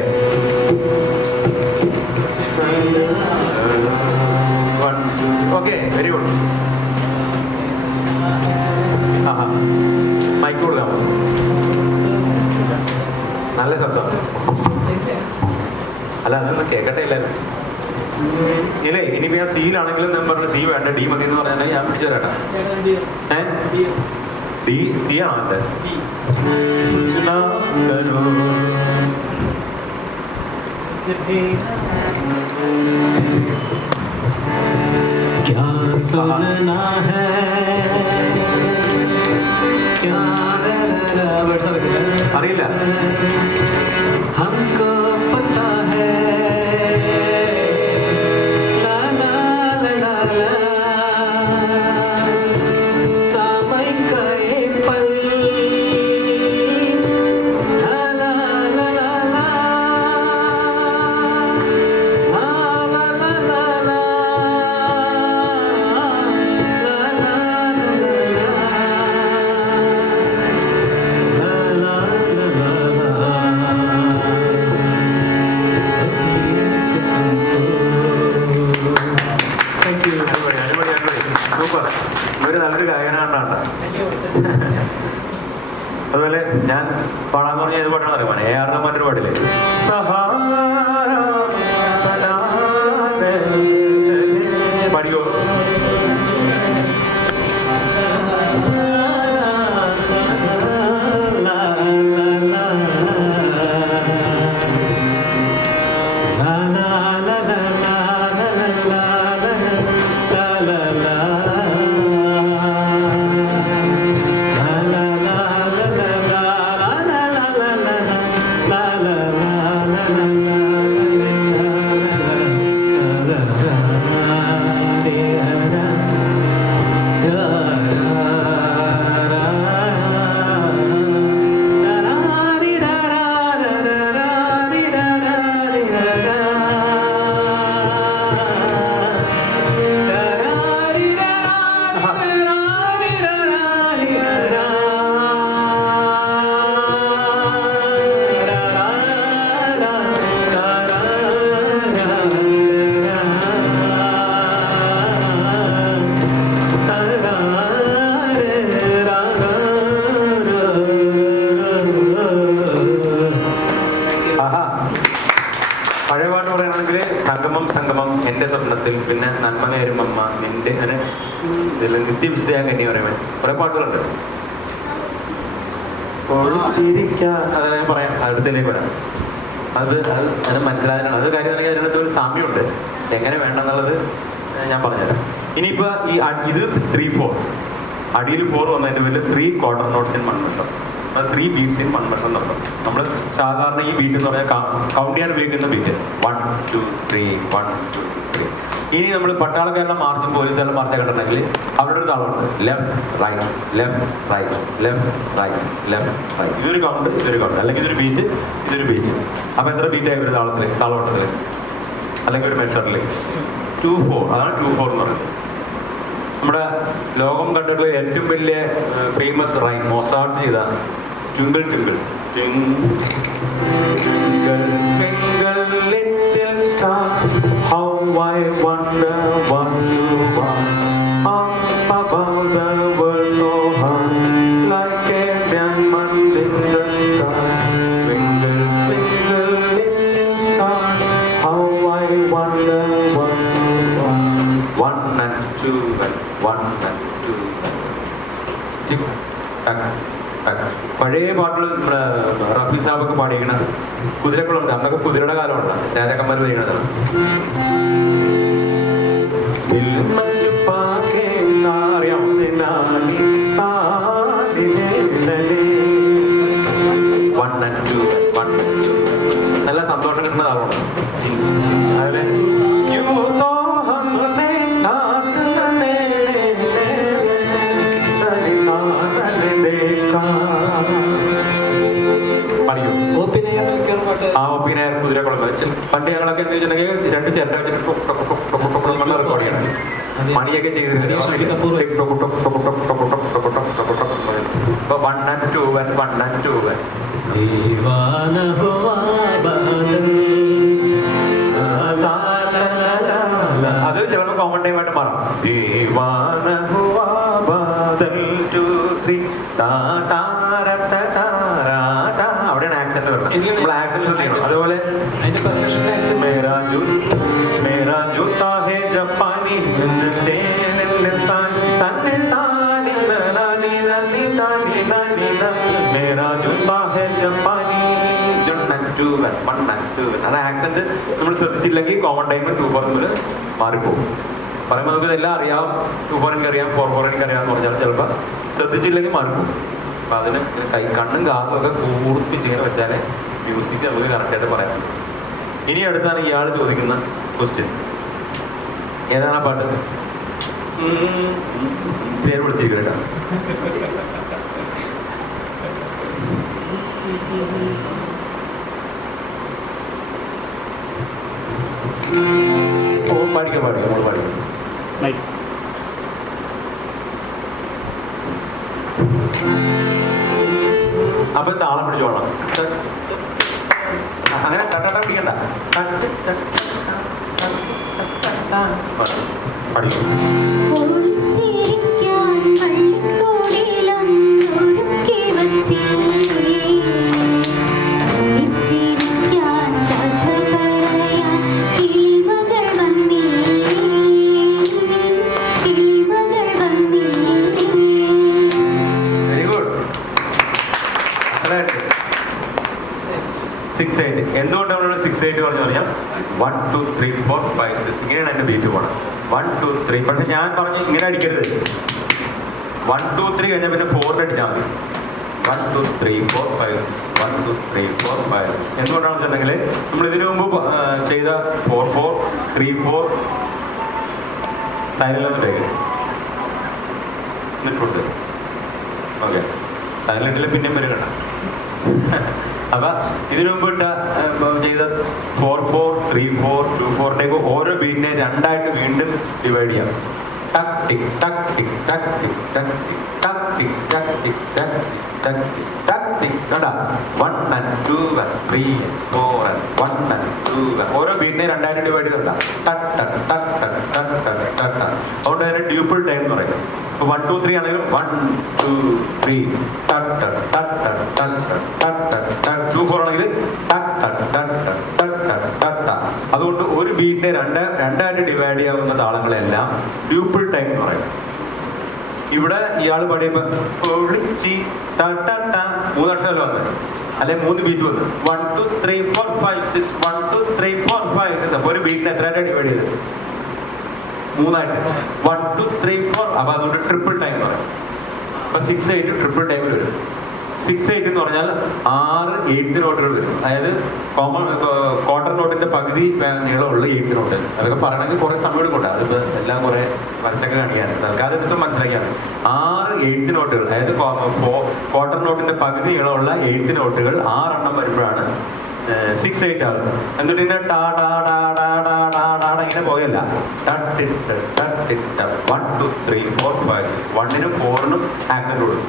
Okay, very good. മൈക്ക് കൊടുക്കാമോ? നല്ല ശബ്ദം. അല്ല, അതൊന്ന് കേൾക്കട്ടെ എല്ലാവരും. ഇല്ലേ, ഇനിയിപ്പോ ഞാൻ സീലാണെങ്കിലും ഞാൻ പറഞ്ഞ സി വേണ്ട, ഡി മതി എന്ന് പറഞ്ഞാൽ ഞാൻ പിടിച്ചു തരാട്ടാ. ഡി സി ആണോ എന്റെ? क्या सुनना है, क्या അറിയില്ല. हमको पता है, ला ला ला ला ला, समय का ये पल, ला ला ला ला ला, ला ला ला ला ला, ला ला സൂപ്പർ. ഇവര് നല്ലൊരു ഗായകനാണ്ടാണ്. അതുപോലെ ഞാൻ പാടാന്ന് പറഞ്ഞാൽ ഏത് പാട്ടാണ് അറിയാൻ AR റഹ്മാന്റെ ഒരു പാടില്ലേ, പാടിയോ? പഴയ പാട്ട് പറയുകയാണെങ്കിൽ സംഗമം സംഗമം, എൻ്റെ സ്വപ്നത്തിൽ, പിന്നെ നന്മ നേരും അമ്മ, നിന്റെ, അങ്ങനെ ഇതിൽ നിത്യവിശുദ്ധയാൻ എന്നെ പറയുമ്പോൾ കുറെ പാട്ടുകളുണ്ട്. അതെല്ലാം ഞാൻ പറയാം, അടുത്തേക്ക് വരാം. അത് മനസ്സിലാകാനാണ് അത് കാര്യം തന്നെ. അതിനകത്ത് ഒരു സാമ്യമുണ്ട്, എങ്ങനെ വേണമെന്നുള്ളത് ഞാൻ പറഞ്ഞുതരാം. ഇനിയിപ്പോൾ ഇത് 3/4 അടിയിൽ 4 വന്നതിൻ്റെ പേരിൽ 3 ക്വാർട്ടർ നോട്ട്സ് ഇൻ മൺമഷം, 3 ബീറ്റ്സ് ഇൻ മൺമഷം നടത്തും. നമ്മൾ സാധാരണ ഈ ബീറ്റ് എന്ന് പറഞ്ഞാൽ കൗണ്ട് ചെയ്യാൻ ഉപയോഗിക്കുന്ന ബീറ്റ് 1 2 3 1 2 3. ഇനി നമ്മൾ പട്ടാളക്കാരെല്ലാം മാർച്ചും പോലീസുകാരെല്ലാം മാർച്ച് കണ്ടിട്ടുണ്ടെങ്കിൽ അവിടെ ഒരു താളമുണ്ട്, left right left right left right left right. ഇതൊരു കൗണ്ട്, ഇതൊരു കൗണ്ട്, അല്ലെങ്കിൽ ഇതൊരു ബീറ്റ്, ഇതൊരു ബീറ്റ്. അപ്പോൾ എത്ര ബീറ്റായി ഒരു താളോട്ടത്തിൽ അല്ലെങ്കിൽ ഒരു മെഷറിൽ 2/4. അതാണ് 2/4 എന്ന് പറയുന്നത്. നമ്മുടെ ലോകം കണ്ടിട്ടുള്ള ഏറ്റവും വലിയ ഫേമസ് റൈം മൊസാർട്ട് ചെയ്ത twinkle twinkle twinkle twinkle little star how I wonder what you are up above the world so high like a diamond in the sky twinkle twinkle little star how I wonder what you are 1 and 2 and 1 and 2 ടിക് ടക് ടക്. പഴയ പാട്ടുകൾ നമ്മുടെ റഫി സാബൊക്കെ പാടിയിരിക്കണ കുതിരക്കുളമുണ്ട്. അന്നൊക്കെ കുതിരയുടെ കാലമുണ്ട്, രാജാക്കന്മാർ വരികണതാണ്. അറിയാമോ? നല്ല സന്തോഷം കിട്ടുന്ന താളമാണ്. അതിലെ ആ ഒപ്പിനായർ കുതിരക്കുളം പണ്ട് ഞങ്ങളൊക്കെ എന്താ വെച്ചിട്ടുണ്ടെങ്കിൽ 2 ചിരട്ട വെച്ചിട്ട് റെക്കോർഡ് ചെയ്യണം. മണിയൊക്കെ ചെയ്തിരുന്നത് അപ്പൊ 1 and 2 and 1 and 2 and दीवाना हुआ बादल അത് ചിലപ്പോൾ കോമൺ ടൈം ആയിട്ട് മാറും. ദീവാന ഹുവാ ബാദൽ 2 3 താ താര ത താരാ താ. അവിടെയാണ് ആക്സെന്റ് വരുന്നത്. നമ്മൾ ആക്സെന്റ് ശ്രദ്ധിക്കണം. അതുപോലെ അതിന്റെ പെർക്കഷൻ ആക്സെന്റ് മേരാ ജൂത്താ ഹേ ജപ്പാനി തന്നെ തന്നെ താനി നാനി നാനി നാനി നാനി മേരാ ജൂത്താ ഹേ ജപ്പാനി. അത് ആക്സെന്റ് നമ്മൾ ശ്രദ്ധിച്ചില്ലെങ്കിൽ കോമൺ ടൈമിൽ 2/4 തമ്മിൽ മാറിപ്പോകും. പറയുമ്പോൾ നമുക്ക് ഇതെല്ലാം അറിയാം, 2/4 എനിക്കറിയാം, 4/4 എനിക്കറിയാമെന്ന് പറഞ്ഞാൽ ചിലപ്പോൾ ശ്രദ്ധിച്ചില്ലെങ്കിൽ മാറിപ്പോകും. അപ്പം അതിന് കണ്ണും കാതും ഒക്കെ കൂർപ്പിച്ചിങ്ങനെ വെച്ചാലേ മ്യൂസിക് നമുക്ക് കറക്റ്റായിട്ട് പറയാൻ പറ്റും. ഇനി അടുത്താണ് ഇയാൾ ചോദിക്കുന്ന ക്വസ്റ്റ്യൻ. ഏതാണ് ആ പാട്ട്? പേര് വിളിച്ചിരിക്കും കേട്ടോ. പാടിക്കാം നമ്മൾ പാടിക്കാം. അപ്പൊ താളം പിടിച്ചോളാം. അങ്ങനെ തട്ട പിടിക്കണ്ട. പഠിക്കും. എന്തുകൊണ്ടാണ് 6/8 പറഞ്ഞു പറഞ്ഞാൽ 1 2 3 4 5 6 ഇങ്ങനെയാണ് എൻ്റെ ബീറ്റ് പോകണം. 1 2 3. പക്ഷെ ഞാൻ പറഞ്ഞു ഇങ്ങനെ അടിക്കരുത്. 1 2 3 കഴിഞ്ഞാൽ പിന്നെ 4 അടിച്ചാൽ മതി. 1 2 3 4 5 6 1 2 3 4 5 6. എന്തുകൊണ്ടാണെന്ന് വെച്ചിട്ടുണ്ടെങ്കിൽ നമ്മൾ ഇതിനു മുമ്പ് ചെയ്ത 4 4 3 4 സൈലൻ്റ് ടേക്ക് എന്നിട്ടുണ്ട്. ഓക്കെ, സൈലൻറ്റിൽ പിന്നെയും വരും കേട്ടോ. അപ്പൊ ഇതിനു മുമ്പ് ചെയ്ത 4 4 3 4 2 4 ഓരോ ബീറ്റിനെ രണ്ടായിട്ട് വീണ്ടും ഡിവൈഡ് ചെയ്യാം. ടക് ടിക് ടക് ടിക് ടക് ടിക് ടക് ടിക് ടക് ടിക് ടക് ടിക് ടക് ടക് ടക് ടിക്. കണ്ടാ 1 and 2 and 3 and 4 and 1 and 2 and ഓരോ ബീറ്റിനെ രണ്ടായിട്ട് ഡിവൈഡ് ചെയ്തിട്ടുണ്ടാ. ടക് ടക് ടക് ടക് ടക് ടക് ടക്. അതുകൊണ്ട് അതിന് ഡ്യൂപ്പിൾ ടൈം എന്ന് പറയും. ഇപ്പൊ 1 2 3 ആണെങ്കിലും 1 2 3 ടക് ടക് ടക് ടക് ടക് ടക് ടക് ടക്. 2 4 ആണെങ്കിൽ ടക് ടക് ടക് ടക് ടക് ടക് ടക് ടക്. അതുകൊണ്ട് ഒരു ബീറ്റിനെ രണ്ടായിട്ട് ഡിവൈഡ് ചെയ്യാവുന്ന താളങ്ങളെല്ലാം ഡ്യൂപ്പിൾ ടൈം എന്ന് പറയും. ഇവിടെ ഇയാൾ പാടിയപ്പോൾ 3 വർഷമല്ല വന്നത്, അല്ലെ 3 ബീറ്റ് വന്നു. 1 2 3 4 5 6 1 2 3 4 5 6. അപ്പൊ ഒരു ബീറ്റിനെ എത്രയായിട്ട് ഡിവൈഡ് ചെയ്തത്? 3ആയിട്ട്. 1 2 3 4. അപ്പൊ അതുകൊണ്ട് ട്രിപ്പിൾ ടൈം എന്ന് പറയും. അപ്പൊ 6/8 ട്രിപ്പിൾ ടൈമിൽ വരും. 6/8 എന്ന് പറഞ്ഞാൽ 6 8th നോട്ടുകൾ വരും. അതായത് ക്വാർട്ടർ നോട്ടിന്റെ പകുതി നീളമുള്ള 8th നോട്ട്. അതൊക്കെ പറയണമെങ്കിൽ കുറെ സമയം എടുക്കണ്ട. അതിപ്പോ എല്ലാം കുറെ വരച്ചൊക്കെ കാണിക്കാണ്. തൽക്കാലം ഇതിപ്പോ മനസ്സിലാക്കിയാണ്. 6 8th നോട്ടുകൾ, അതായത് ക്വാർട്ടർ നോട്ടിന്റെ പകുതി നീളമുള്ള 8th നോട്ടുകൾ 6 എണ്ണം വരുമ്പോഴാണ് 6/8 ആകും. എന്നിട്ട് ഇങ്ങനെ ടാ ടാ ടാ ടാ ടാ ടാ ടാ ഇങ്ങനെ പോകല്ല. 1 2 3 4 5 6. 1നും 4നും ആക്സെന്റ് കൊടുക്കും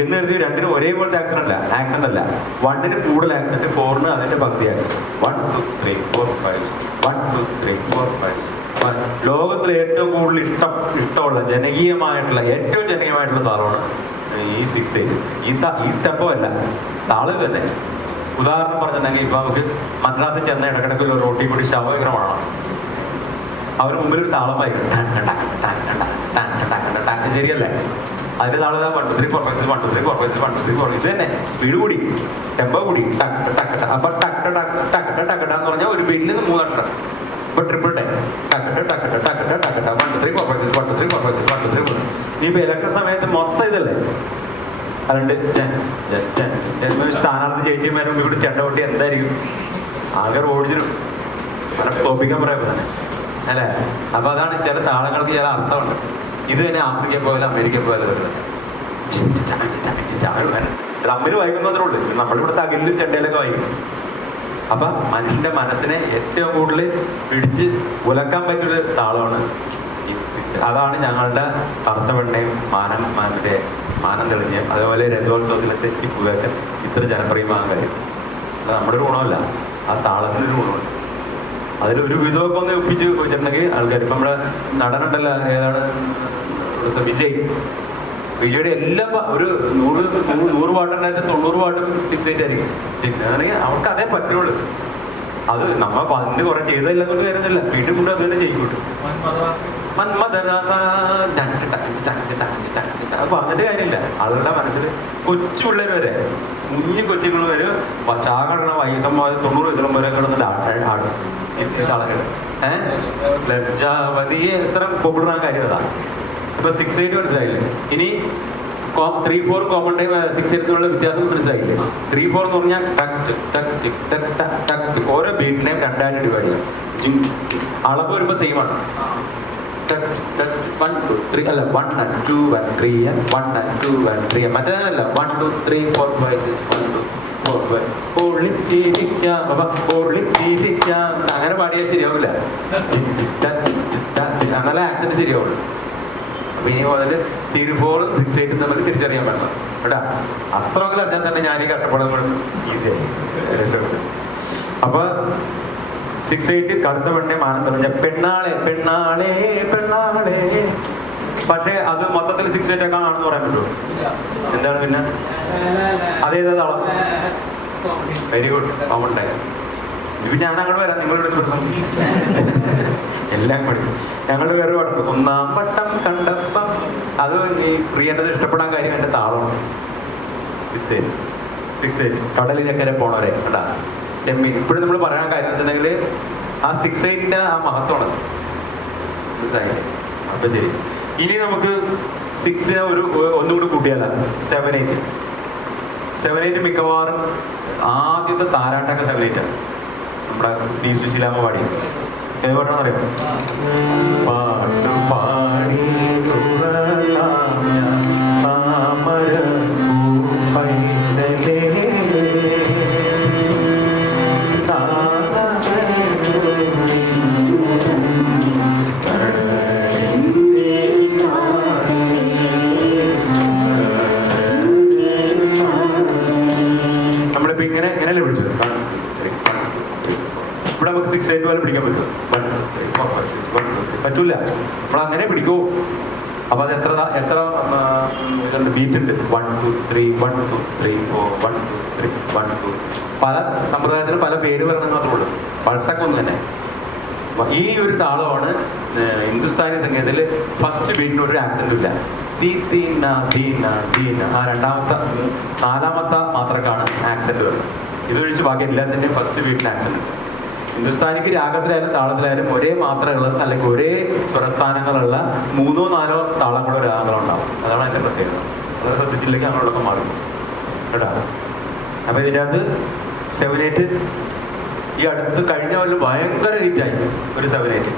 എന്ന് കരുതി രണ്ടിനും ഒരേപോലത്തെ ആക്സെന്റ് അല്ല. 1ന് കൂടുതൽ ആക്സെന്റ്, 4ന് അതിന്റെ പകുതി ആക്സെന്റ്. 1 2 3 4 5 1 2 3 4 5 6. ലോകത്തിലെ ഏറ്റവും കൂടുതൽ ഇഷ്ടമുള്ള ഏറ്റവും ജനകീയമായിട്ടുള്ള താളമാണ് ഈ 6/8. ഈ സ്റ്റെപ്പോ അല്ല, താളം തന്നെ. ഉദാഹരണം പറഞ്ഞിട്ടുണ്ടെങ്കിൽ ഇപ്പൊ നമുക്ക് മദ്രാസിൽ ചെന്ന ഇടക്കിടക്ക് ഒരു റോട്ടി കൂടി ശവവിഗ്രഹമാണ്. അവർ മുമ്പിൽ ഒരു താളം വായിക്കും. ശരിയല്ലേ? അതിന്റെ താളം 1 2 3 4 5 1 2 3 4 5 1 2 3 4. ഇത് തന്നെ സ്പീഡ് കൂടി, ടെമ്പോ കൂടി. അപ്പൊ ടക്കട്ട എന്ന് പറഞ്ഞാൽ ഒരു ബീറ്റിൽ നിന്ന് 3 അക്ഷരം. ഇപ്പൊ ട്രിപ്പിൾ ടൈം. 1 2 3 4 5 1 2 3 4 5 1 2 3 4. നീ ഇപ്പൊ ഇലക്ഷൻ സമയത്ത് മൊത്തം ഇതല്ലേ? അതുകൊണ്ട് സ്ഥാനാർത്ഥി ജയിച്ചമാരും ഇവിടെ ചെണ്ട കൊട്ടി എന്തായിരിക്കും? ആകെ ഓടിച്ചിരും തോപ്പിക്കാൻ പറയാൻ തന്നെ അല്ലേ? അപ്പൊ അതാണ് ചില താളങ്ങൾക്ക് ചില അർത്ഥമുണ്ട്. ഇത് തന്നെ ആഫ്രിക്ക പോലെ അമേരിക്ക പോലെ വരുന്നത്. അമ്മിന് വായിക്കുന്നതേ ഉള്ളൂ. നമ്മളിവിടുത്തെ അകലിലും ചെണ്ടയിലൊക്കെ വായിക്കും. അപ്പൊ മനുഷ്യന്റെ മനസ്സിനെ ഏറ്റവും കൂടുതൽ പിടിച്ച് ഉലക്കാൻ പറ്റിയൊരു താളമാണ് അതാണ് ഞങ്ങളുടെ കറുത്ത വെണ്ണയും മാനം തെളിഞ്ഞ് അതേപോലെ രഥോത്സവത്തിലത്തെ ചിപ്പുകൾക്ക് ഇത്ര ജനപ്രിയമാകാൻ കഴിയും. അത് നമ്മുടെ ഒരു ഗുണമല്ല, ആ താളത്തിനൊരു ഗുണമുണ്ട്. അതിലൊരു വിധമൊക്കെ ഒന്ന് ഒപ്പിച്ച് വെച്ചിട്ടുണ്ടെങ്കിൽ ആൾക്കാർ ഇപ്പം നമ്മുടെ നടനുണ്ടല്ലോ, ഏതാണ് ഇവിടുത്തെ വിജയുടെ എല്ലാ ഒരു 100 പാട്ടുണ്ടായിട്ട് 90 പാട്ടും 6/8 ആയിരിക്കും. അതാണെങ്കിൽ അവർക്ക് അതേ പറ്റുള്ളൂ. അത് നമ്മ പണ്ട് കുറെ ചെയ്തതില്ലെന്നൊന്നും കരുതുന്നില്ല, വീട്ടിൽ കൊണ്ട് അത് തന്നെ ചെയ്യൂട്ടും. മന്മദരാസ അത് പറഞ്ഞിട്ട് കാര്യമില്ല. ആളുകളുടെ മനസ്സിൽ കൊച്ചു പിള്ളേർ വരെ, കുഞ്ഞു കൊച്ചുങ്ങൾ വരെ ചാകണ വയസ്സം 90 വയസ്സം വരെ കിടന്നിട്ട് ആടും ആളുകൾ. ലജ്ജാവതിയെ എത്ര പോപ്പുലറായ കാര്യം അതാണ്. ഇപ്പൊ 6/8 മനസ്സിലായില്ലേ? ഇനി 3/4 കോമൺ ടൈം 6/8 എന്നുള്ള വ്യത്യാസം മനസ്സിലായില്ലേ? 3/4 എന്ന് പറഞ്ഞാൽ ഓരോ ബീറ്റിനെയും 2 ആയിട്ട് ഡിവൈഡ് ചെയ്യാം. അളവ് വരുമ്പോ സെയിം ആണ്. 1 2 3 അല്ല 1 and 2 and 3 and 1 and 2 and 3. മറ്റേതല്ല 1 2 3 4 5 6 1 2 4 5 പൊളിച്ചിരിക്കാം അങ്ങനെ പാടിയാൽ ശരിയാവില്ല. എന്നാലേ ആക്സെന്റ് ശരിയാവുള്ളൂ. അപ്പൊ ഇനി മുതൽ 0/4 6/8 തമ്മിൽ തിരിച്ചറിയാൻ പറ്റണം കേട്ടാ. അത്രയെങ്കിലും അറിഞ്ഞാൽ തന്നെ ഞാൻ ഈ കഷ്ടപ്പാടുകളും ഈസിയായി. അപ്പൊ 6/8 കറുത്ത പെണ്ണെ മാനം തെളിഞ്ഞ പെണ്ണാളെ പെണ്ണാളെ പെണ്ണാളെ. പക്ഷെ അത് മൊത്തത്തിൽ 6/8 ഒക്കെ ആണെന്ന് പറയാൻ പറ്റുമോ? എന്താണ് പിന്നെ അതേതാ താളം? Very good, common time. ഇപ്പൊ ഞാൻ അങ്ങോട്ട് വരാം, നിങ്ങളുടെ പ്രശ്നം എല്ലാം കൂടി. ഞങ്ങളുടെ വേറെ പാട്ടുണ്ട്, 1-ാം വട്ടം കണ്ടപ്പം. അത് ഈ പ്രിയൻ്റെത് ഇഷ്ടപ്പെടാൻ കാര്യം എൻ്റെ താളമാണ്. 6/8 കടലിനക്കരെ പോണവരെ കേട്ടാ. ചെമ്മീൻ ഇപ്പോഴും നമ്മൾ പറയാൻ കാര്യം വെച്ചിട്ടുണ്ടെങ്കിൽ ആ 6/8 ആ മഹത്വമാണ്. മനസ്സിലായി? അപ്പൊ ശരി, ഇനി നമുക്ക് 6നെ ഒന്നുകൂടി കൂട്ടിയാലാണ് 7/8 മിക്കവാറും ആദ്യത്തെ താരാട്ടൊക്കെ 7/8 നമ്മുടെ ടി സുശീലാമ്മ പാടി. ഏത് പാട്ടാണെന്ന് അറിയാം? പാട്ടു പാടി നമ്മളിപ്പോ ഇങ്ങനെയല്ലേ വിളിച്ചത്. ഇവിടെ നമുക്ക് 6/8 പോലെ പിടിക്കാൻ പറ്റുമോ? പറ്റൂല. അപ്പോൾ അങ്ങനെ പിടിക്കൂ. അപ്പൊ അത് എത്ര ഇതുണ്ട്, ബീറ്റ് ഉണ്ട്. 1 2 3 1 2 3 4 1 2 3 1 2. പല സമ്പ്രദായത്തിന് പല പേര് വരണമെന്ന് മാത്രമേ ഉള്ളൂ. പൾസൊക്കെ ഒന്ന് തന്നെ. ഈ ഒരു താളമാണ് ഹിന്ദുസ്ഥാനി സംഗീതത്തിൽ ഫസ്റ്റ് ബീറ്റിന് ഒരു ആക്സെന്റും ഇല്ല. ദീന ദീന ദീന. ആ നാലാമത്തെ മാത്രക്കാണ് ആക്സെന്റ് വരുന്നത്. ഇതൊഴിച്ച് ബാക്കി എല്ലാത്തിൻ്റെയും ഫസ്റ്റ് ബീറ്റിന് ആക്സെന്റ് ഉണ്ട്. ഹിന്ദുസ്ഥാനിക്ക് രാഗത്തിലായാലും താളത്തിലായാലും ഒരേ മാത്രമുള്ള അല്ലെങ്കിൽ ഒരേ സ്വരസ്ഥാനങ്ങളുള്ള 3-ഓ 4-ഓ താളങ്ങളോ രാഗങ്ങളോ ഉണ്ടാവും. അതാണ് അതിൻ്റെ പ്രത്യേകത. വളരെ ശ്രദ്ധിച്ചില്ലെങ്കിൽ അങ്ങനെയുള്ളതൊക്കെ മാറും കേട്ടോ. അപ്പം ഇതിൻ്റെ അകത്ത് 7/8 ഈ അടുത്ത് കഴിഞ്ഞ കൊല്ലം ഭയങ്കര ഹിറ്റായി ഒരു 7/8.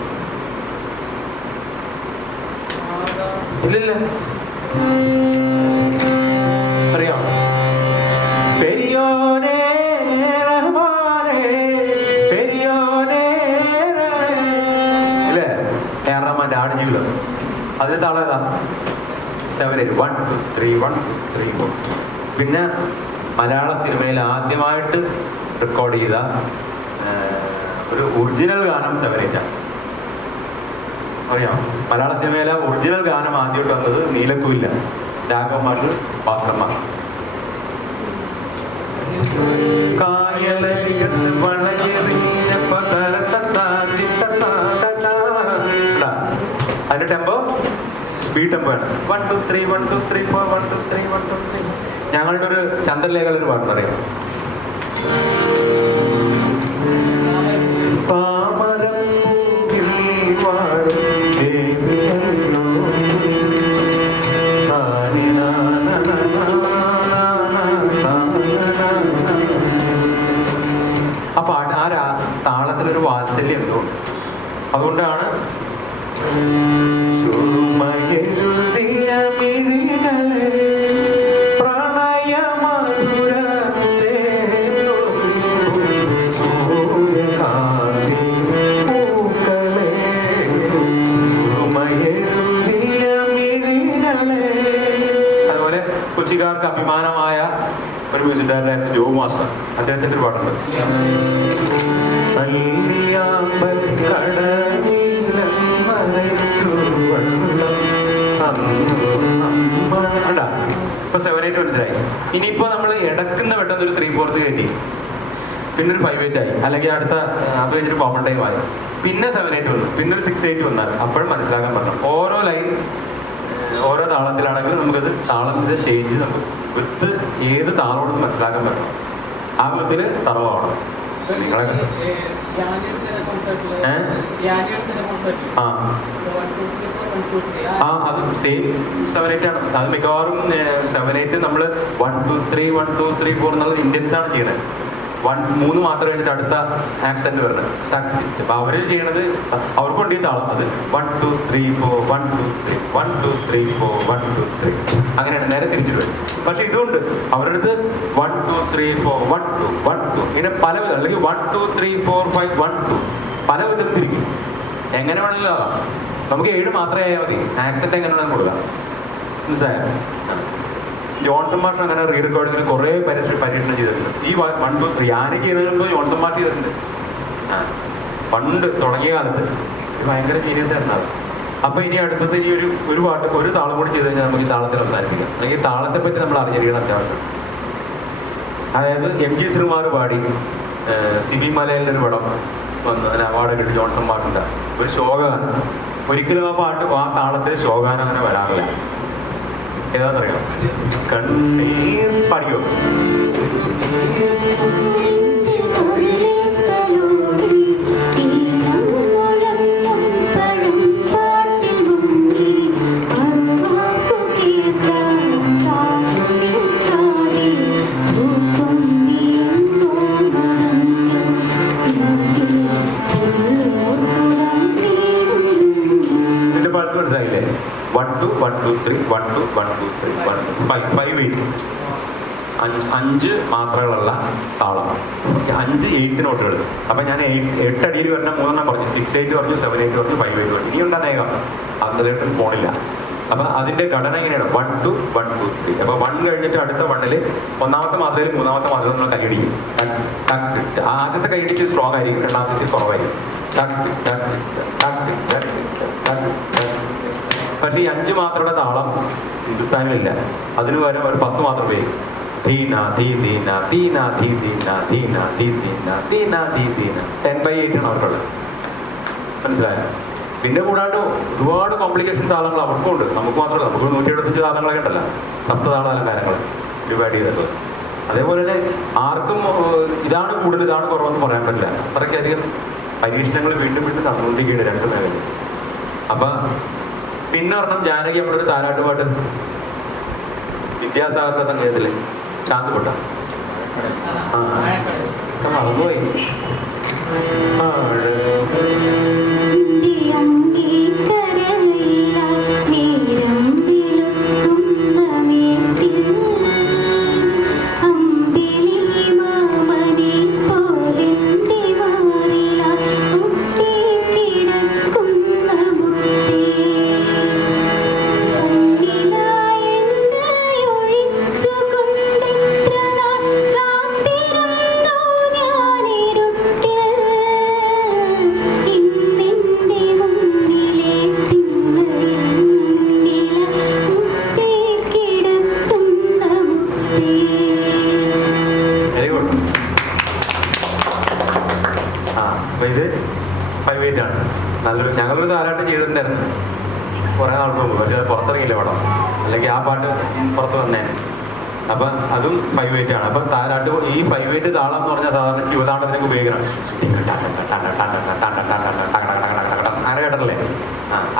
ഇല്ലില്ല, അറിയാം? പെരിയോനെ റഹ്മാനെ പെരിയോനെ ഇല്ലേ? റഹ്മാന്റെ ആടുജീവിതം. അതിന് താളം ഏതാ? 7/8 1 2 3 1 2 3 4. പിന്നെ മലയാള സിനിമയിൽ ആദ്യമായിട്ട് റെക്കോർഡ് ചെയ്ത ഒരു ഒറിജിനൽ ഗാനം 7/8 അറിയാം? മലയാള സിനിമയിലെ ഒറിജിനൽ ഗാനം ആദ്യമായിട്ട് വന്നത് നീലക്കുയില്ല, രാഘവ മാഷ്, ഭാസ്കർ മാഷ്. അതിന്റെ ടെമ്പോ സ്പീഡ് ടെമ്പോ ആണ്. 1 2 3 1 2 3 4 1 2 3 1 2 3. ഞങ്ങളുടെ ഒരു ചന്ദ്രലേഖ ഒരു പാട്ട് അറിയാം. ആ പാട്ട് ആ താളത്തിലൊരു വാത്സല്യം എന്തോ. അതുകൊണ്ടാണ് കൊച്ചിക്കാർക്ക് അഭിമാനമായ ഒരു മ്യൂസിക് ഡയറക്ടറായിരുന്നു ജോ മാസ്റ്റർ. അദ്ദേഹത്തിന്റെ ഒരു പാട്ടുണ്ട്. ഇപ്പൊ 7/8 മനസ്സിലായി. ഇനിയിപ്പോ നമ്മൾ ഇടക്കുന്ന പെട്ടെന്ന് ഒരു 3/4 കയറ്റി, പിന്നെ ഒരു 5/8 ആയി, അല്ലെങ്കിൽ അടുത്ത അത് കഴിഞ്ഞൊരു കോമൺ ടൈം ആയി, പിന്നെ 7/8 വന്നു, പിന്നെ ഒരു 6/8 വന്നാൽ അപ്പോഴും മനസ്സിലാക്കാൻ പറ്റണം. ഓരോ ലൈൻ ഓരോ താളത്തിലാണെങ്കിലും നമുക്കത് താളത്തിന്റെ ചേഞ്ച് നമുക്ക് വിത്ത് ഏത് താളോടെന്ന് മനസ്സിലാക്കാൻ പറ്റണം. ആ വിധത്തിൽ തറവാണ് നിങ്ങളെ. അത് സെയിം 7/8 ആണ്. അത് മിക്കവാറും 7/8 നമ്മൾ 1 2 3 1 2 3 4 എന്നുള്ളത് ഇന്ത്യൻസ് ആണ് ചെയ്യണത്. 3 മാത്രം കഴിഞ്ഞിട്ട് അടുത്ത ആക്സെന്റ് വരണം. അപ്പൊ അവര് ചെയ്യണത് അവർക്കുണ്ട് ഈ താളം. അത് 1 2 3 4 1 2 3 1 2 3 4 1 2 3 അങ്ങനെയാണ്, നേരെ തിരിച്ചിട്ട് വരും. പക്ഷെ ഇതുകൊണ്ട് അവരുടെ അടുത്ത് 1 2 3 4 1 2 1 2 ഇങ്ങനെ പല വിധം, അല്ലെങ്കിൽ 1 2 3 4 5 1 2 പല വിധം തിരിക്കും. എങ്ങനെ വേണമെങ്കിലും ആകാം. നമുക്ക് 7 മാത്രമേ ആയാൽ മതി. ആക്സെന്റ് എങ്ങനെ വേണമെങ്കിലും കൊടുക്കാം. മനസ്സിലായോ? ജോൺസൺ മാഷ് അങ്ങനെ റീ റെക്കോർഡിങ്ങിന് കുറേ പരീക്ഷണം ചെയ്തിട്ടുണ്ട്. ഈ 1 2 3 ആനയ്ക്ക് ചെയ്തതിന് മുമ്പ് ജോൺസൺ മാഷ് ചെയ്തിട്ടുണ്ട്. പണ്ട് തുടങ്ങിയ കാലത്ത് ഭയങ്കര ജീനിയസ് ആയിരുന്നു അത്. അപ്പൊ ഇനി അടുത്തത് ഇനി ഒരു പാട്ട് ഒരു താളം കൂടി ചെയ്ത് കഴിഞ്ഞാൽ നമുക്ക് ഈ താളത്തിൽ അവസാനിപ്പിക്കാം. അല്ലെങ്കിൽ താളത്തെ പറ്റി നമ്മൾ അറിഞ്ഞിരിക്കണം അത്യാവശ്യം. അതായത് MG ശ്രീകുമാർ പാടി സിബി മലയിലെ ഒരു പടം വന്ന് അതിന് അവാർഡ് കിട്ടി ജോൺസൺ മാഷിന്റെ ഒരു ശോകഗാനം. ഒരിക്കലും ആ പാട്ട് ആ താളത്തിൽ ശോകഗാനം അങ്ങനെ വരാറില്ല. ഏതാണെന്നറിയാം? കണ്ണീർ പാടിക്കോ. ഇതിന്റെ പാട്ട് മനസ്സിലായില്ലേ? 1 2 1 2 3 1 2 1 2 3 1 2 5 5/8 5 മാത്രകളുള്ള താളമാണ്. 5 8 നോട്ടുകൾ. അപ്പൊ ഞാൻ 8 അടിയിൽ വരുന്ന 3 പറഞ്ഞു, 6/8 പറഞ്ഞു, 7/8 പറഞ്ഞു, 5/8 പറഞ്ഞു. ഇനി ഉണ്ടായേക്കാം, അതിലേക്ക് പോണില്ല. അപ്പൊ അതിന്റെ ഘടന ഇങ്ങനെയാണ്: 1 2 1 2 3. അപ്പൊ 1 കഴിഞ്ഞിട്ട് അടുത്ത 1-ല് ഒന്നാമത്തെ മാത്രയിൽ മൂന്നാമത്തെ മാത്രം നമ്മൾ കൈയടിക്കും. ആദ്യത്തെ കൈയടിച്ച് സ്ട്രോങ് ആയിരിക്കും, രണ്ടാമത്തെ കുറവായിരിക്കും. പക്ഷേ ഈ 5 മാത്രയുടെ താളം ഹിന്ദുസ്ഥാനിലില്ല. അതിന് പകരം ഒരു 10 മാത്രം ഉപയോഗിക്കും. ധീന ധീ ധീന ധീന ധീ ധീന ധീന ധീ ധീന ധീന ധീ ധീന 10/8 ആണ് അവർക്കുള്ളത്. മനസ്സിലായോ? പിന്നെ കൂടാണ്ട് ഒരുപാട് കോംപ്ലിക്കേഷൻ താളങ്ങൾ അവർക്കും ഉണ്ട്, നമുക്ക് മാത്രമല്ല. നമുക്ക് 175 താളങ്ങളൊക്കെ ഉണ്ടല്ലോ, സപ്തതാള അലങ്കാരങ്ങൾ ഡിവൈഡ് ചെയ്തിട്ടുള്ളത്. അതേപോലെ തന്നെ ആർക്കും ഇതാണ് കൂടുതൽ ഇതാണ് കുറവെന്ന് പറയാൻ പറ്റില്ല. അത്രയ്ക്കധികം പരീക്ഷണങ്ങൾ വീണ്ടും വീണ്ടും നടന്നുകൊണ്ടിരിക്കുകയാണ് 2 മേഖലയിൽ. അപ്പൊ പിന്നെ ഒരെണ്ണം ജാനകി നമ്മുടെ ഒരു താരാട്ടുപാട്ട് വിദ്യാസാഗറിന്റെ സംഗീതത്തില് ശാന്തപ്പെട്ട മറന്നുപോയി. ഇത് 5/8 ആണ്. ഞങ്ങളൊരു താരാട്ട് ചെയ്തിട്ടുണ്ടായിരുന്നു കുറേ നാൾക്ക് മുമ്പ്. പക്ഷെ അത് പുറത്തിറങ്ങിയില്ല പടം, അല്ലെങ്കിൽ ആ പാട്ട് പുറത്ത് വന്നേ. അപ്പൊ അതും 5/8 ആണ്. അപ്പൊ താരാട്ട് ഈ 5/8 താളം എന്ന് പറഞ്ഞാൽ സാധാരണ ശിവതാണ്ടത്തിനൊക്കെ ഉപയോഗിക്കണം. അങ്ങനെ കേട്ടല്ലേ?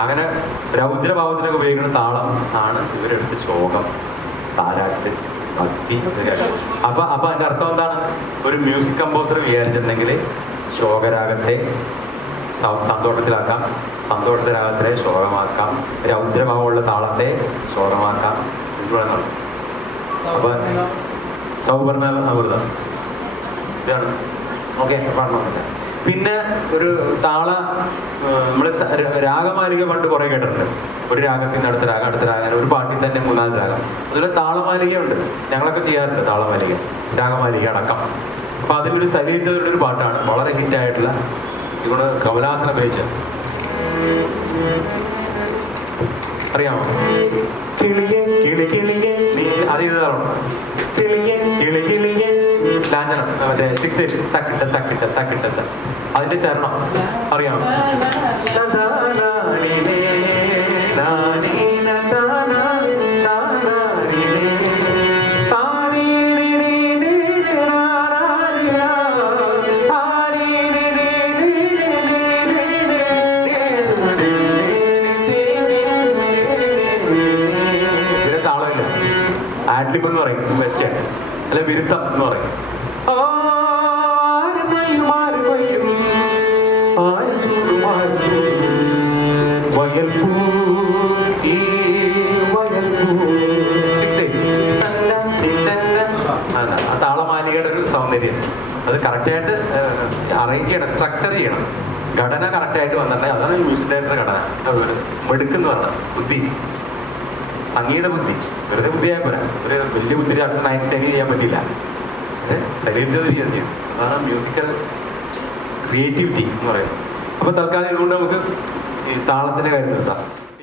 അങ്ങനെ രൗദ്രഭാവത്തിനൊക്കെ ഉപയോഗിക്കുന്ന താളം ആണ് ഇവരെടുത്ത് ശോകം, താരാട്ട്, ഭക്തി. അപ്പൊ അതിന്റെ അർത്ഥം എന്താണ്? ഒരു മ്യൂസിക് കമ്പോസർ വിചാരിച്ചിട്ടുണ്ടെങ്കിൽ ശോകരാഗത്തെ സന്തോഷത്തിലാക്കാം, സന്തോഷരാഗത്തെ ശോകമാക്കാം, രൗദ്രഭാവമുള്ള താളത്തെ ശോകമാക്കാം. എന്തുവേണമെന്നാണ്. അപ്പൊ സൗവർണ അമൃതം ഇതാണ്. ഓക്കെ, പറഞ്ഞോട്ടെ. പിന്നെ ഒരു താള നമ്മൾ രാഗമാലിക പണ്ട് കുറെ കേട്ടിട്ടുണ്ട്. ഒരു രാഗത്തിൽ നിന്ന് അടുത്ത രാഗം, അടുത്ത രാഗം, ഒരു പാട്ടിൽ തന്നെ 3-4 രാഗം. അതുപോലെ താളമാലികയുണ്ട്, ഞങ്ങളൊക്കെ ചെയ്യാറുണ്ട് താളമാലിക, രാഗമാലിക അടക്കം. അപ്പൊ അതിലൊരു സലീൽ ചൗധരിയുടെ ഒരു പാട്ടാണ് വളരെ ഹിറ്റായിട്ടുള്ള, ഇവിടെ കമലഹാസൻ അഭിനയിച്ച, അറിയാമോ? കിളിയെ കിളി കിളിയെ നീ അത് ചെയ്തതാണോ? കിളിയെ കിളി കിളിയെ ലാഞ്ചനം, മറ്റേ ഫിക്സ് തക്കിട്ട തക്കിട്ട തക്കിട്ട, അതിന്റെ ചരണം അറിയാമോ? ആഡ്ലിബ് എന്ന് പറയും വെസ്റ്റേൺ, അല്ലെ വിരുദ്ധം എന്ന് പറയും. ആ താളമാലികയുടെ ഒരു സൗന്ദര്യം അത് കറക്റ്റായിട്ട് അറേഞ്ച് ചെയ്യണം, സ്ട്രക്ചർ ചെയ്യണം, ഘടന കറക്റ്റായിട്ട് വന്നിട്ടുണ്ടെങ്കിൽ അതാണ് മ്യൂസിക് ഡയറക്ടറുടെ ഘടന. മെടുക്കെന്ന് പറഞ്ഞ ബുദ്ധി, സംഗീത ബുദ്ധി. വെറുതെ ബുദ്ധിയായ പോരാ, ഒരു വലിയ ബുദ്ധി അടുത്ത ഐൻസ്റ്റൈൻ ചെയ്യാൻ പറ്റില്ല, സലീൽ ചൗധരി ചെയ്യും. അതാണ് മ്യൂസിക്കൽ ക്രിയേറ്റിവിറ്റി എന്ന് പറയുന്നത്. അപ്പൊ തൽക്കാലം ഇതുകൊണ്ട് നമുക്ക് ഈ താളത്തിന്റെ കാര്യം നിർത്താം.